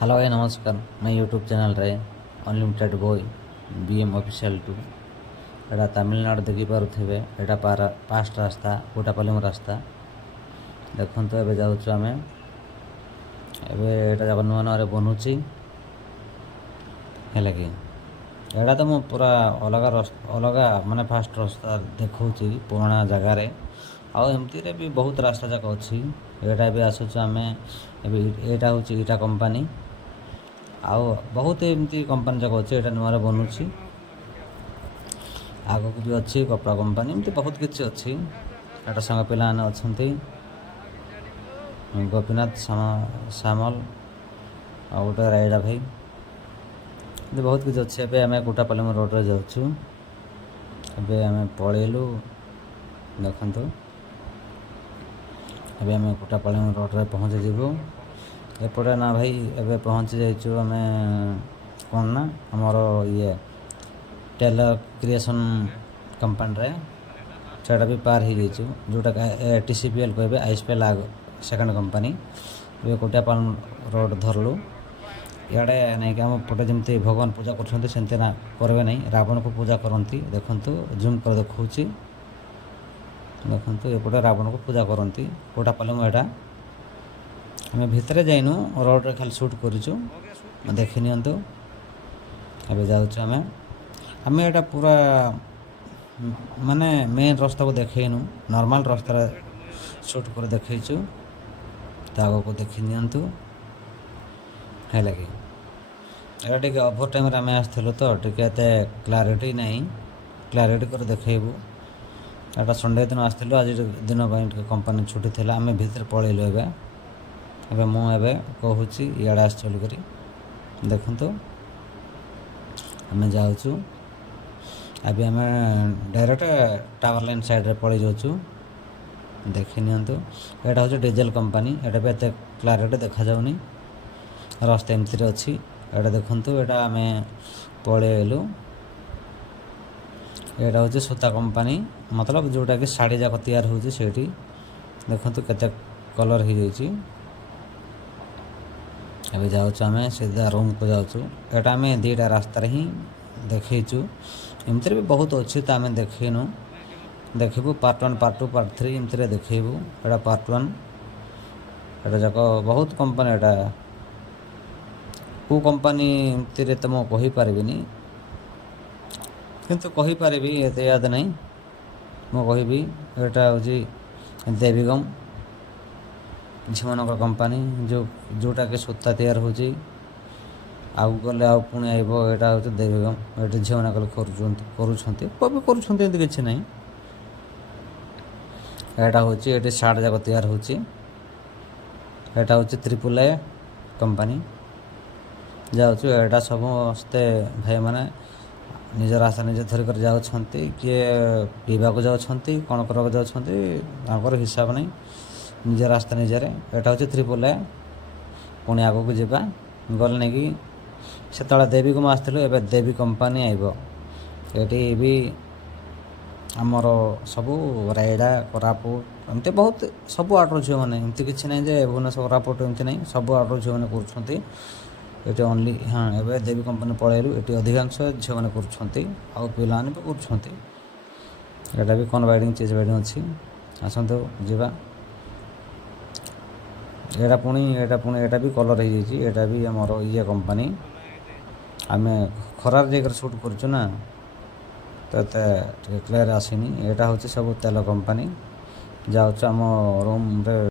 Hello भाई नमस्कार। मैं यूट्यूब चैनल रे unlimited boy BM official two एटा तमिलनाडु देखी पारुथिबे। एटा पास्ट रास्ता कोटापाली रास्ता देखो तो एबे जाउछु आमे। एबे एटा जब नुआ नुआ बनूची है कि एटा तो मु पूरा अलग माने फास्ट रास्ता देखौची पुराना जगह रे। आ एमती रे भी बहुत रास्ता जाक अच्छी। एटा भी आसुछु आमे। एबे एटा होची इटा कंपनी आउ बहुत एमती कंपनी जाक अच्छे। एटा नुआ बनूची आगो भी अच्छी कपड़ा कंपनी एमती बहुत किसी अच्छी। एटा संग पिला अच्छा गोपीनाथ सामल आ गोटे रायडा भाई बहुत किसी अच्छे। एबे आमे कोटापाली रोड रे जाउछु। एबे आमे पळेलु देखंतु। एबे आमे कोटापाली रोड रे पहुँच जीवु। एपटे ना भाई एबे पहुँच जाइछु आमे कौन ना हमर ये टेलर क्रिएशन कंपनी रे सेटा भी पार हो जाइछु जोटा टीसीपीएल कहबे आईएसपीएल आग सेकंड कंपनी। ये कोटापाली रोड धरलु इे नहीं कि आम पटे जमी भगवान पूजा करते ना करेंगे नहीं रावण को पूजा करती देखु जूम कर देखा देखु एपटे रावण को पूजा करती कोटापाली एटा आम भितर जाइनु रोड रे खाली सुट करूँ देखी नियंतु। एबे जाउछु आमे एटा पूरा माने मेन रास्ता को देखैनु नॉर्मल रास्ता सुट कर देखैछु तागो को देखी नियंतु है लगे। एटा टिके ओभर टाइम रे आमे आस्थलु तो टिके एते क्लारिटी नहीं क्लारिटी कर देखैबु। एटा संडे दिन आस्थलु आज दिन बाई टिके कंपनी छुट्टी थिला आमे भीतर पळेलु। एबे मु एबे कहूची इयाडे आस चल करी देखंतु आमे जाउछु। अभी आम डायरेक्ट टावर लाइन साइड रे पड़े जाऊँ देखी नियंतु। एटा हूँ डीजेल कंपनी एटा भी एत क्लारिटी देखा जाउनी रास्ता एमती अच्छी। एटा देखंतु एटा आम पलू एटा हूँ सूता कंपनी मतलब जोटा कि शाढ़ी जाक तैयार होती से देखंतु केते कलर हो जाइए। अभी जाऊँ आम सीधा रूम को जाऊँ। एटा आम दीटा रास्तार ही देखीचु एमती भी बहुत अच्छी तो आम देखीनु देखू पार्ट 1 पार्ट 2 पार्ट 3 एमती देखू। एटा पार्ट 1 एटा जाक बहुत कंपनी एटा को कंपनी एमती तो मुझे कहीपरि किंतु कहीपरि एत याद नहीं मुझे कहि। एटा हूँ देवीगम झीमान कंपनी जोटा कि सूता तैयार हो आउ गले आउ पुणी आइब। एटा हूँ देवीगम ये झील मैंने करूँ किसी ना। एटा हूँ ये शार्ट जाक तैयार होची। एटा हूँ AAA कंपनी जाऊँ। एटा समस्ते भाई मैंने निज रास्ता निजे धरिक जाऊँगी किए पीवा को जाऊँगी कौन करवाक जाऊँगी हिसाब नहीं निज रास्ता निजे। एटा हूँ AAA पुणी आग को जावा गल नहीं कि से देवी को आसलु ए देवी कंपनी आइब। ये भी आमर सबू रायडा कोरापुट एमती बहुत सबू आड्र झील मैंने एमती किसी ना भुवनेश्वर कोरापुट एमती नहीं सबू आड्र झील मैंने कर ओनली हाँ एवं देवी कंपनी पलैलु ये अधिकांश झील मैंने कर पिला भी कर भी कौन बाइडिंग चीज बाइडिंग अच्छी आसतु जीवा। एटा पुणी एटा भी कलर हो जाइए। भी आमर ये कंपनी आम खरार जगह सुट करुँ ना तो क्लियर आसनी। एटा हूँ सब तेल कंपनी जाऊँ आम रूम रे।